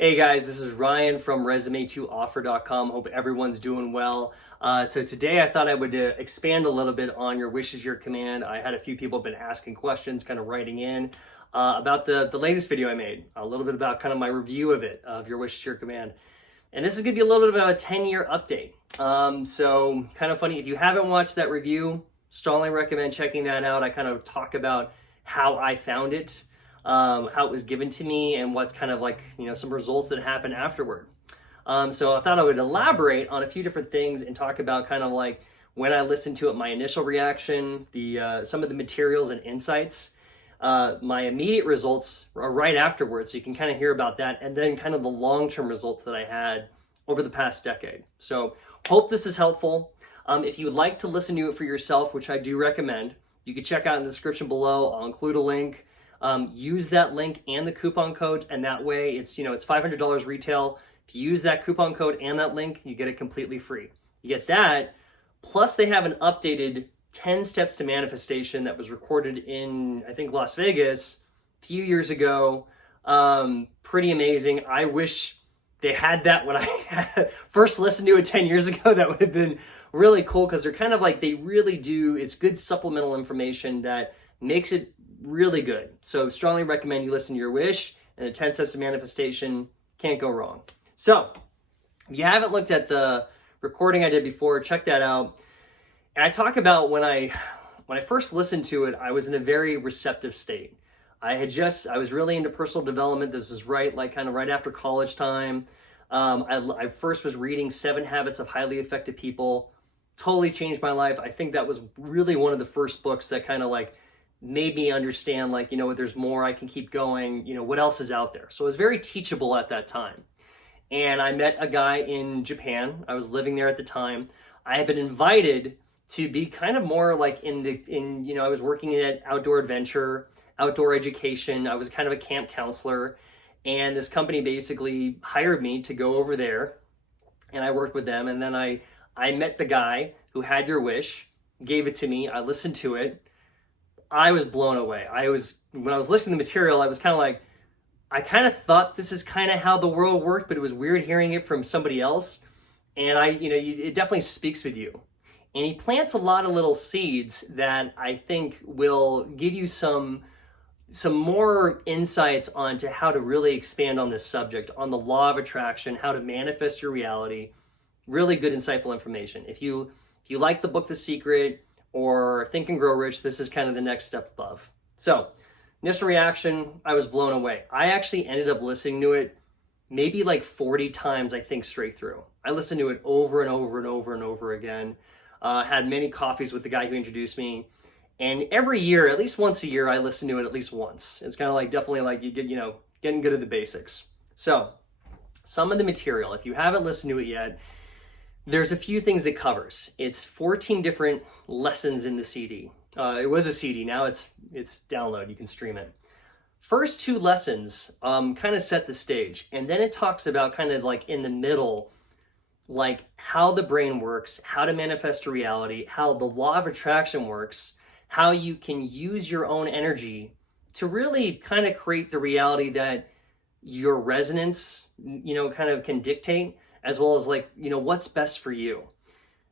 Hey guys, this is Ryan from resume2offer.com. Hope everyone's doing well. So today I thought I would expand a little bit on your wish is your command. I had a few people have been asking questions, kind of writing in about the latest video I made, a little bit about kind of my review of it, of your wish is your command. And this is going to be a little bit about a 10-year update. So kind of funny, if you haven't watched that review, strongly recommend checking that out. I kind of talk about how I found it, how it was given to me, and what's kind of like, some results that happened afterward. So I thought I would elaborate on a few different things and talk about kind of like when I listened to it, my initial reaction, some of the materials and insights, my immediate results right afterwards, so you can kind of hear about that, and then kind of the long-term results that I had over the past decade. So hope this is helpful. If you would like to listen to it for yourself, which I do recommend, you can check out in the description below. I'll include a link. Use that link and the coupon code, and that way it's $500 retail. If you use that coupon code and that link, you get it completely free. You get that, plus they have an updated 10 steps to manifestation that was recorded in, I think, Las Vegas a few years ago. Pretty amazing. I wish they had that when I first listened to it 10 years ago. That would have been really cool, because they're kind of like, they really do, it's good supplemental information that makes it really good. So strongly recommend you listen to your wish, and the 10 steps to manifestation. Can't go wrong. So if you haven't looked at the recording I did before, check that out. And I talk about when I first listened to it, I was in a very receptive state. I was really into personal development. This was kind of right after college time. I first was reading 7 Habits of Highly Effective People. Totally changed my life. I think that was really one of the first books that kind of like made me understand, there's more, I can keep going, what else is out there. So it was very teachable at that time. And I met a guy in Japan. I was living there at the time. I had been invited to be kind of more like I was working at outdoor adventure, outdoor education. I was kind of a camp counselor. And this company basically hired me to go over there, and I worked with them. And then I met the guy who had your wish, gave it to me. I listened to it. I was blown away. When I was listening to the material, I was kind of like, I kind of thought this is kind of how the world worked, but it was weird hearing it from somebody else. And it definitely speaks with you. And he plants a lot of little seeds that I think will give you some more insights onto how to really expand on this subject, on the law of attraction, how to manifest your reality. Really good, insightful information. If you like the book, The Secret, or Think and Grow Rich, this is kind of the next step above. So, initial reaction, I was blown away. I actually ended up listening to it maybe like 40 times, I think, straight through. I listened to it over and over and over and over again. Had many coffees with the guy who introduced me. And every year, at least once a year, I listen to it at least once. It's kind of like, definitely like you get, getting good at the basics. So, some of the material, if you haven't listened to it yet, there's a few things it covers. It's 14 different lessons in the CD. It was a CD, now it's download, you can stream it. First 2 lessons kind of set the stage, and then it talks about kind of like in the middle, like how the brain works, how to manifest a reality, how the law of attraction works, how you can use your own energy to really kind of create the reality that your resonance, kind of can dictate, as well as what's best for you.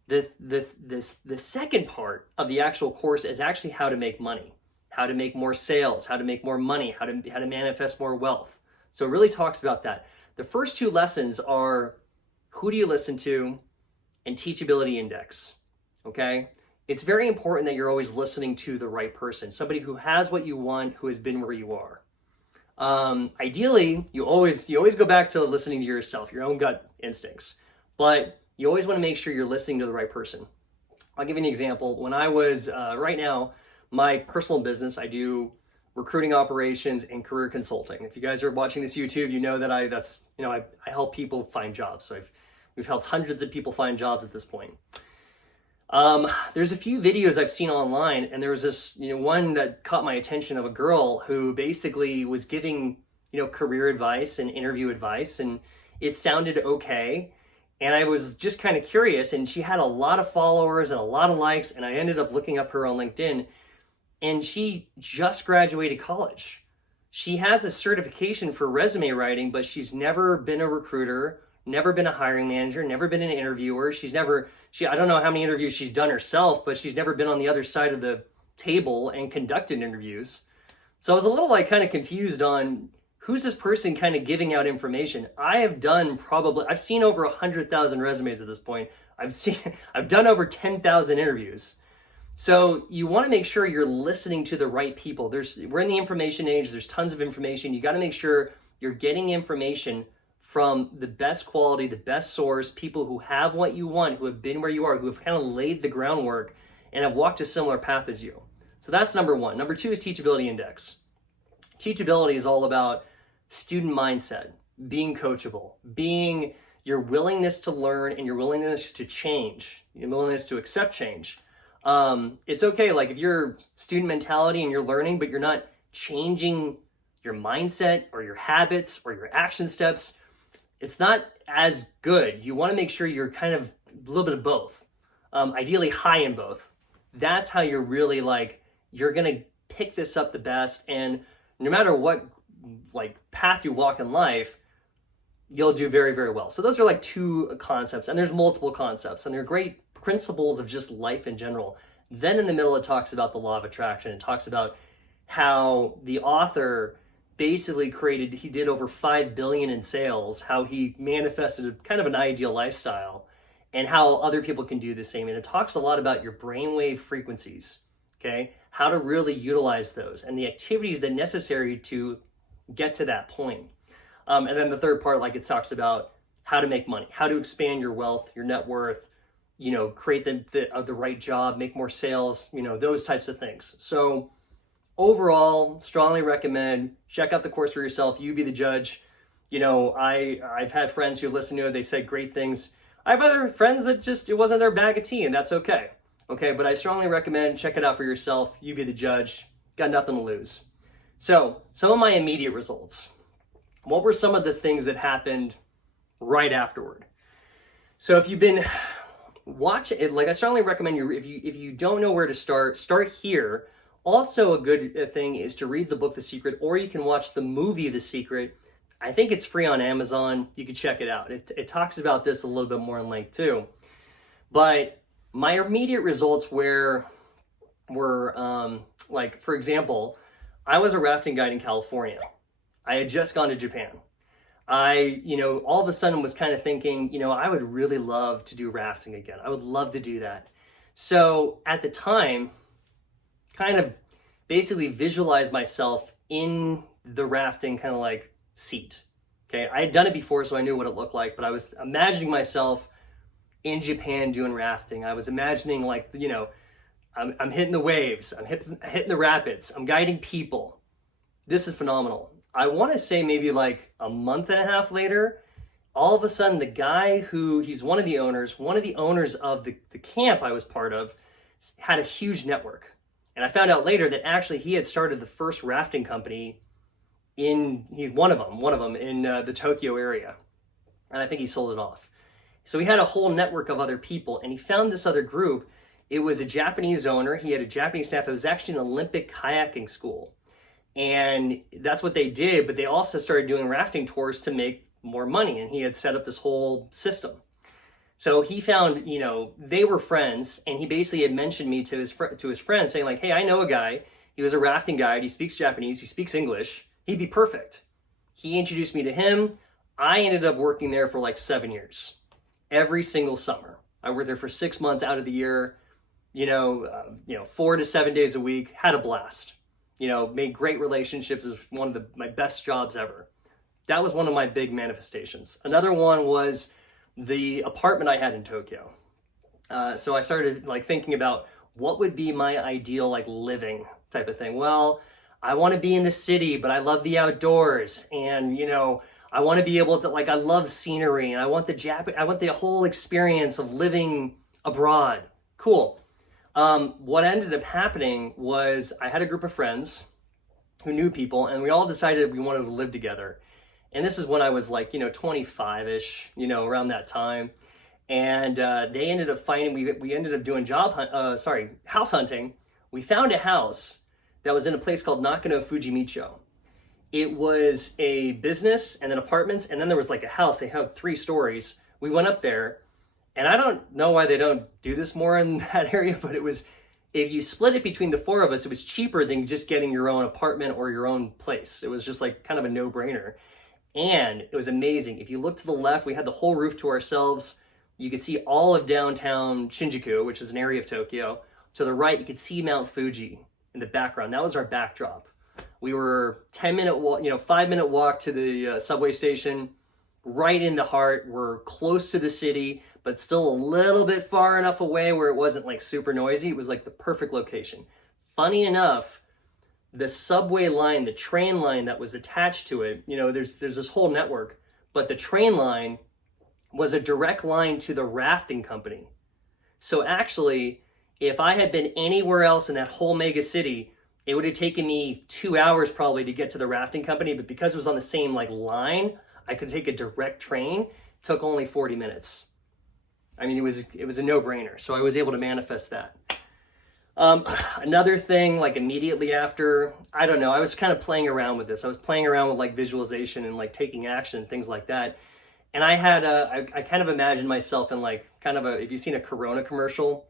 The second part of the actual course is actually how to make money, how to make more sales, how to make more money, how to manifest more wealth. So it really talks about that. The first 2 lessons are who do you listen to and teachability index. Okay? It's very important that you're always listening to the right person, somebody who has what you want, who has been where you are. Ideally, you always go back to listening to yourself, your own gut instincts, but you always want to make sure you're listening to the right person. I'll give you an example. When I was, right now, my personal business, I do recruiting operations and career consulting. If you guys are watching this YouTube, you know that I help people find jobs. So we've helped hundreds of people find jobs at this point. There's a few videos I've seen online, and there was this, one that caught my attention of a girl who basically was giving, career advice and interview advice, and it sounded okay. And I was just kind of curious, and she had a lot of followers and a lot of likes, and I ended up looking up her on LinkedIn, and she just graduated college. she has a certification for resume writing, but she's never been a recruiter, never been a hiring manager, never been an interviewer. I don't know how many interviews she's done herself, but she's never been on the other side of the table and conducted interviews. So I was a little like kind of confused on who's this person kind of giving out information. I've seen over 100,000 resumes at this point. I've done over 10,000 interviews. So you want to make sure you're listening to the right people. We're in the information age. There's tons of information. You got to make sure you're getting information from the best quality, the best source, people who have what you want, who have been where you are, who have kind of laid the groundwork and have walked a similar path as you. So that's number one. Number two is teachability index. Teachability is all about student mindset, being coachable, being your willingness to learn and your willingness to change, your willingness to accept change. It's okay, like if you're student mentality and you're learning, but you're not changing your mindset or your habits or your action steps, it's not as good. You want to make sure you're kind of a little bit of both, ideally high in both. That's how you're really you're going to pick this up the best. And no matter what path you walk in life, you'll do very, very well. So those are two concepts, and there's multiple concepts, and they're great principles of just life in general. Then in the middle, it talks about the law of attraction. It talks about how the author basically he did over 5 billion in sales, how he manifested kind of an ideal lifestyle, and how other people can do the same. And it talks a lot about your brainwave frequencies, okay? How to really utilize those and the activities that are necessary to get to that point. And then the third part, it talks about how to make money, how to expand your wealth, your net worth, create the right job, make more sales, those types of things. So overall, strongly recommend, check out the course for yourself. You be the judge. I've had friends who listened to it. They said great things. I have other friends that it wasn't their bag of tea, and that's okay. Okay, but I strongly recommend, check it out for yourself. You be the judge. Got nothing to lose. So some of my immediate results. What were some of the things that happened right afterward? So if you've been watching it, I strongly recommend if you don't know where to start here. Also, a good thing is to read the book The Secret, or you can watch the movie The Secret. I think it's free on Amazon. You can check it out. It talks about this a little bit more in length too. But my immediate results were for example, I was a rafting guide in California. I had just gone to Japan. I, all of a sudden was kind of thinking, I would really love to do rafting again. I would love to do that. So at the time, kind of basically visualized myself in the rafting kind of seat. Okay, I had done it before, so I knew what it looked like, but I was imagining myself in Japan doing rafting. I was imagining I'm hitting the waves, I'm hitting the rapids, I'm guiding people. This is phenomenal. I want to say maybe a month and a half later, all of a sudden the guy he's one of the owners of the camp I was part of, had a huge network. And I found out later that actually he had started the first rafting company he's one of them in the Tokyo area. And I think he sold it off. So he had a whole network of other people, and he found this other group. It was a Japanese owner. He had a Japanese staff. It was actually an Olympic kayaking school. And that's what they did, but they also started doing rafting tours to make more money, and he had set up this whole system. So he found, they were friends, and he basically had mentioned me to his friends, saying hey, I know a guy. He was a rafting guide. He speaks Japanese. He speaks English. He'd be perfect. He introduced me to him. I ended up working there for 7 years, every single summer. I worked there for 6 months out of the year, 4 to 7 days a week. Had a blast. Made great relationships. It was one of my best jobs ever. That was one of my big manifestations. Another one was the apartment I had in Tokyo. So I started thinking about what would be my ideal living type of thing. Well, I want to be in the city, but I love the outdoors, and I want to be able to I love scenery, and I want the whole experience of living abroad. Cool. What ended up happening was I had a group of friends who knew people, and we all decided we wanted to live together. And this is when I was 25-ish, around that time. And they ended up we ended up doing house hunting. We found a house that was in a place called Nakano Fujimicho. It was a business and then apartments, and then there was like a house. They had 3 stories. We went up there, and I don't know why they don't do this more in that area, but it was, if you split it between the 4 of us, it was cheaper than just getting your own apartment or your own place. It was just like kind of a no-brainer. And it was amazing. If you look to the left, we had the whole roof to ourselves. You could see all of downtown Shinjuku, which is an area of Tokyo. To the right, you could see Mount Fuji in the background. That was our backdrop. We were 10-minute walk, 5-minute walk to the subway station, right in the heart. We're close to the city, but still a little bit far enough away where it wasn't like super noisy. It was like the perfect location. Funny enough, the subway line, the train line that was attached to it, there's this whole network, but the train line was a direct line to the rafting company. So actually, if I had been anywhere else in that whole mega city, it would have taken me 2 hours probably to get to the rafting company, but because it was on the same line, I could take a direct train. It took only 40 minutes. I mean, it was a no-brainer. So I was able to manifest that. Another thing, like immediately after, I don't know, I was kind of playing around with this. I was playing around with like visualization and like taking action and things like that. And I had I kind of imagined myself in like kind of if you've seen a Corona commercial,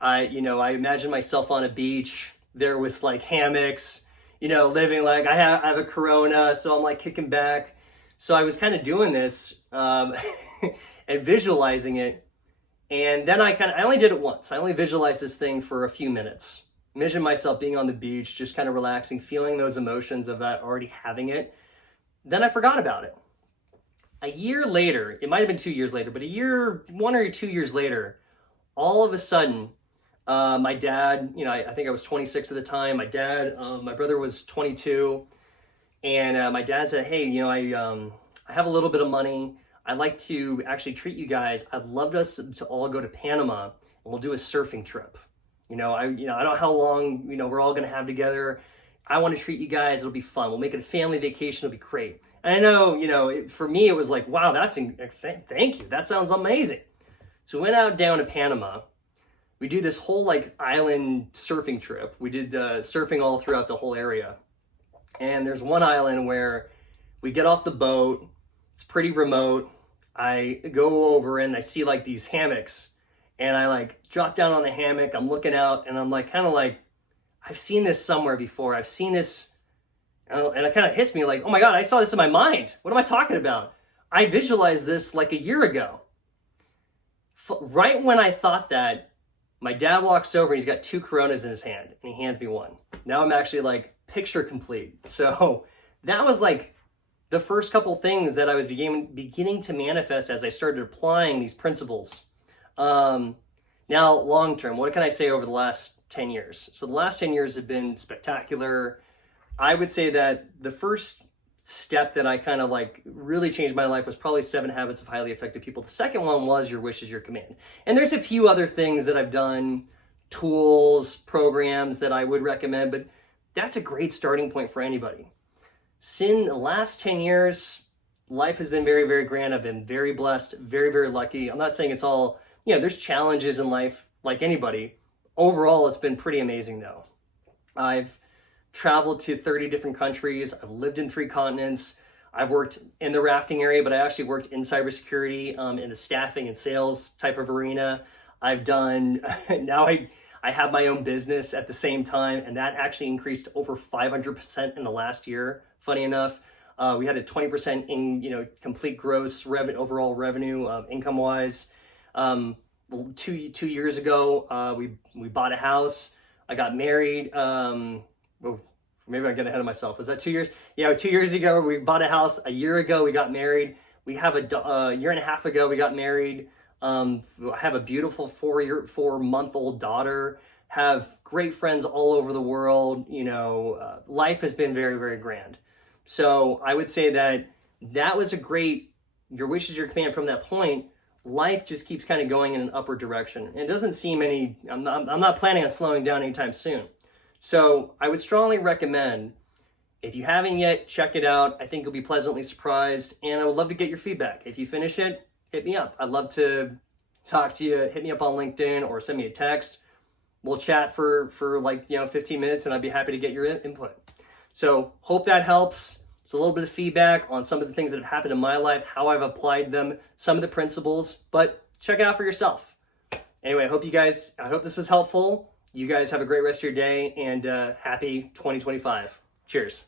I imagined myself on a beach. There was like hammocks, living like I have a Corona, so I'm like kicking back. So I was kind of doing this and visualizing it. And then I only did it once. I only visualized this thing for a few minutes. Envisioned myself being on the beach, just kind of relaxing, feeling those emotions of that already having it. Then I forgot about it. A year later, it might have been 2 years later, but 1 or 2 years later, all of a sudden, my dad, I think I was 26 at the time. My dad, my brother was 22. And my dad said, hey, I have a little bit of money. I'd like to actually treat you guys. I'd love us to all go to Panama and we'll do a surfing trip. I don't know how long, we're all going to have together. I want to treat you guys. It'll be fun. We'll make it a family vacation. It'll be great. And I know, for me, it was like, wow, thank you. That sounds amazing. So we went out down to Panama. We do this whole like island surfing trip. We did surfing all throughout the whole area. And there's one island where we get off the boat. It's pretty remote. I go over and I see like these hammocks and I like drop down on the hammock. I'm looking out and I'm like, kind of like, I've seen this somewhere before. I've seen this. And it kind of hits me like, oh my God, I saw this in my mind. What am I talking about? I visualized this like a year ago. Right when I thought that, my dad walks over and he's got 2 Coronas in his hand and he hands me one. Now I'm actually like picture complete. So that was like the first couple things that I was beginning to manifest as I started applying these principles. Now, long term, what can I say over the last 10 years? So the last 10 years have been spectacular. I would say that the first step that I kind of like really changed my life was probably 7 Habits of Highly Effective People. The second one was Your Wish is Your Command. And there's a few other things that I've done, tools, programs that I would recommend, but that's a great starting point for anybody. In the last 10 years, life has been very, very grand. I've been very blessed, very, very lucky. I'm not saying it's all, there's challenges in life like anybody. Overall, it's been pretty amazing though. I've traveled to 30 different countries. I've lived in 3 continents. I've worked in the rafting area, but I actually worked in cybersecurity, in the staffing and sales type of arena. I've done, now I have my own business at the same time, and that actually increased over 500% in the last year. Funny enough, we had a 20% in complete gross revenue, overall revenue, income wise. 2 years ago, we bought a house. I got married. Maybe I'm getting ahead of myself. Was that 2 years? Yeah, 2 years ago we bought a house. A year ago we got married. We have a year and a half ago we got married. I have a beautiful 4-month-old daughter. Have great friends all over the world. Life has been very, very grand. So I would say that was a great, your wish is your command. From that point, life just keeps kind of going in an upward direction. And it doesn't seem I'm not planning on slowing down anytime soon. So I would strongly recommend, if you haven't yet, check it out. I think you'll be pleasantly surprised, and I would love to get your feedback. If you finish it, hit me up. I'd love to talk to you. Hit me up on LinkedIn or send me a text. We'll chat for 15 minutes, and I'd be happy to get your input. So hope that helps. It's a little bit of feedback on some of the things that have happened in my life, how I've applied them, some of the principles, but check it out for yourself. Anyway, I hope this was helpful. You guys have a great rest of your day, and happy 2025. Cheers.